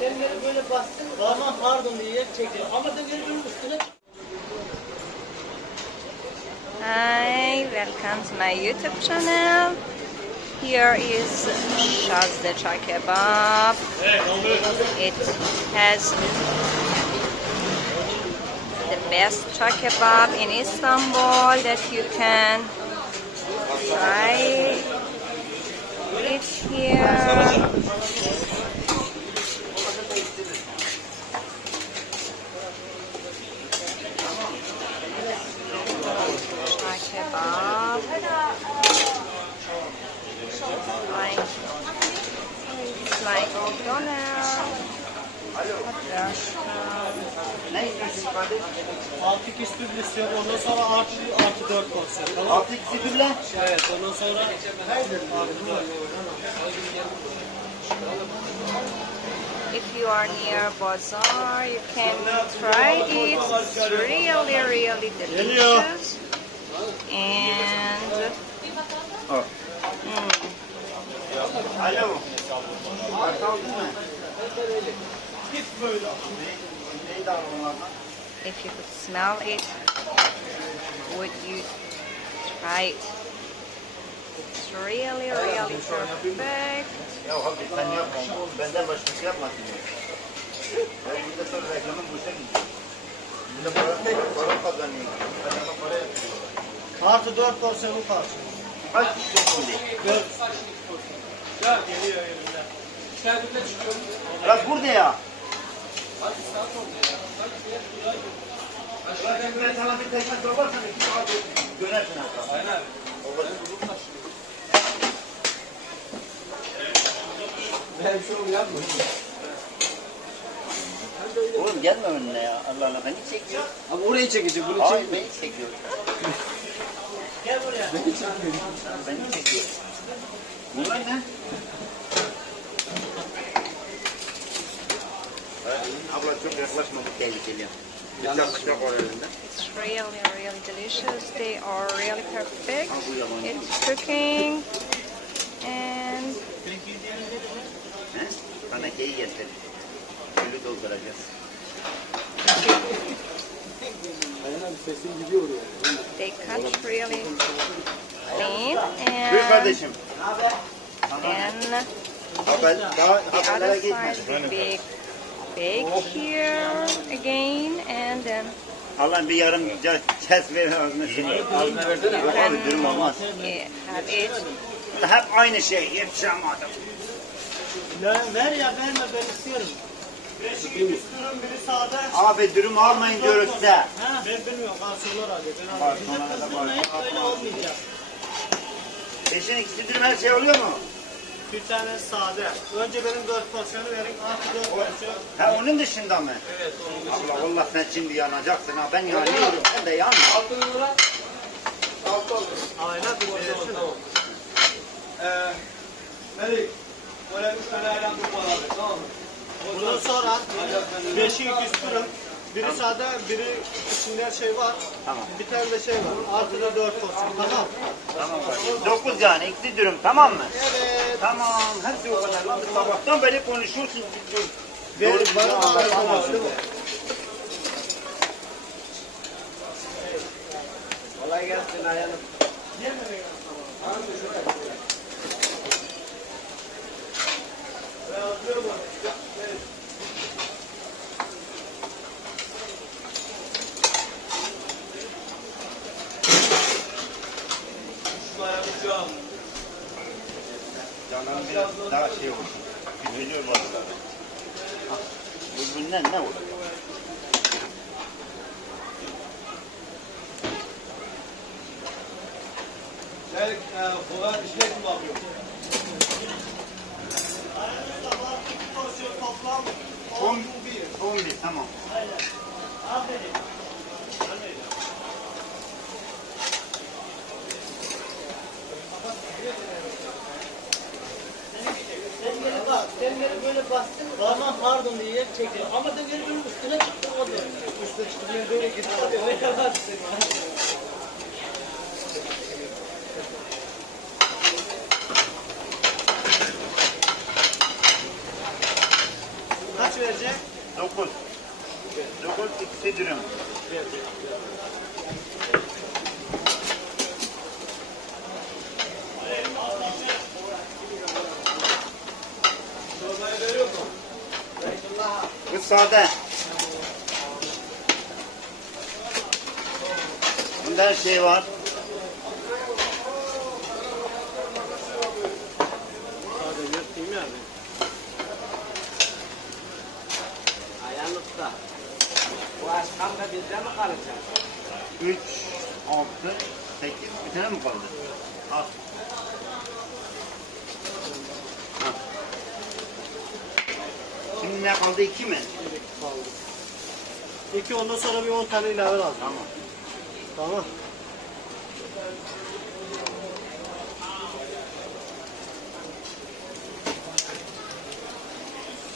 Demleri böyle bastın, aman pardon diye çekiyor. Ama demleri böyle üstüne. Hi, welcome to my YouTube channel. Here is ŞEHZADE kebab. It has the best kebab in Istanbul that you can try it here. Kebab. It's like doner. Altı kişi istiyor. Ondan sonra artı 4 porsiyon. Tamam. Altı kişi düble? Evet. Ondan sonra if you are near bazaar, you can try it. It's really delicious. And if you could smell it, would you try it? It's really perfect. Ya abi sen yapma. Benden başkası yapmasın. Ben burada sonra reklamın boşa gidiyor. Bir de para kazanıyor. Adama para yapıyor. artı 4 porsiyonu karşı. Kaç kişi oldu? 4. Ya geliyor elimden. İçeride çıkıyorum. Bırak burada ya. Hadi saat oldu ya. Bırak ben sana bir tekme sorarsam 2 saat dönersin hatta. Aynen. Ben bir şey yapmıyorum. Oğlum gelme önüne ya. Allah Allah beni çekiyor. Abi orayı çekeceğim. Bunu Hayır beni çekiyor. Gel buraya. Beni çekiyor. Beni çekiyor. Bunlar ne? Abla çok yaklaşma bu tehlikeli. Bıçak var elinde. It's really delicious. They are really perfect. It's cooking and He? Bana keyi getir. Gülü dolduracağız. they cut really clean. Buyur And kardeşim. then Ben daha the haberlere other side gitmedim. we bake here again, and then Allah'ım bir yarım kes ver ağzına şunu. Yok abi dürüm olmaz. have it. Hep aynı şey. Yetişemedim. Ver ya verme ben istiyorum. Beşik iki sürüm biri sade. Abi dürüm almayın diyoruz size. Ha ben bilmiyorum garsonlar alıyor. Ben almıyorum. Bize kızdırmayın öyle olmayacak. Beşin ikisi dürüm her şey oluyor mu? Bir tane sade. Önce benim 4 porsiyonu verin. Artı 4 porsiyon. Ha onun dışında mı? Evet onun dışında. Allah Allah sen şimdi yanacaksın ha. Ben yanıyorum. Sen de yan. 6 lira. 6 olur. Aynen bir değilsin. Melik. Böyle 3 tane ayran kurban abi. Tamam mı? Bundan sonra 5'i 200 kırım. Biri sade, biri içinde her şey var. Tamam. Bir tane de şey var. Artı da 4 porsiyon. Tamam. Tamam kardeşim. 9 yani. İkisi dürüm tamam mı? Evet. Tamam. Hepsi o kadar. Lan sabahtan beri konuşuyorsunuz. Verin bana ağrı. Kolay gelsin ayağım. Canım biraz daha şey olsun. Güveniyor bazıları. Birbirinden ne olur? Gel, kovan işlek mi bakıyor? Toplam 11 tamam. Aynen. Aferin. Demleri böyle bastın, aman pardon diye çekiyor. Ama demleri böyle üstüne çıktı o da. Üstüne çıktı böyle gitti. Öyle yapamazsın. Kaç verecek? 9. 9 ikisi dürüm. Kız sade. Bunda her şey var. Hadi yırtayım ya abi. Ayarlıkta. Bu aşkam da bizde mi kalacak? 3, 6, 8 bir tane mi kaldı? Al. Al. Şimdi ne kaldı? 2 mi? Kaldı. 2 ondan sonra bir 10 tane ilave lazım. Tamam. Tamam.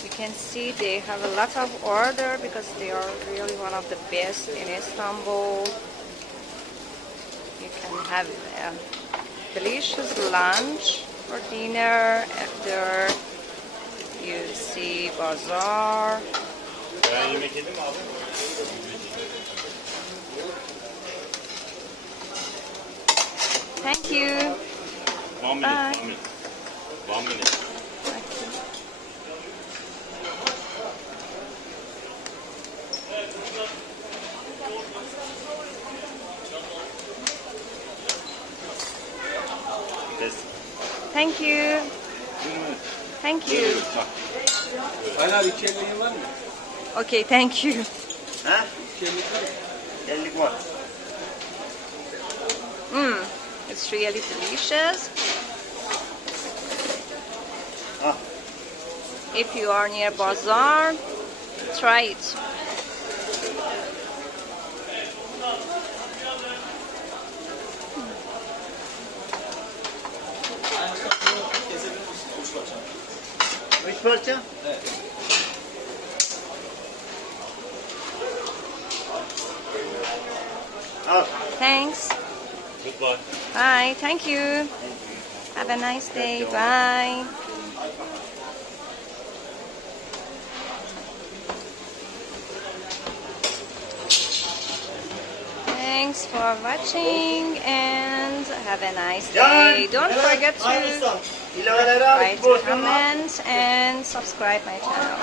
You can see they have a lot of order because they are really one of the best in Istanbul. You can have a delicious lunch or dinner after you see bazaar. Ben yemek yedim abi. Thank you. 1 minute, Bye. 1 minute. 1 minute. Yes. Thank you. Thank you. Bak. Hala bir kelleğin var mı? Okay, thank you. Ha? Kellik var mı? 50 var. It's really delicious. Ah. If you are near bazaar, try it. Kesebilir misin? Uç parça. 3 parça? Evet. Al. Thanks. Goodbye. Bye. Thank you. Have a nice day. Bye. Thanks for watching and have a nice day. Don't forget to İlaveleri al. write a comment and subscribe my channel.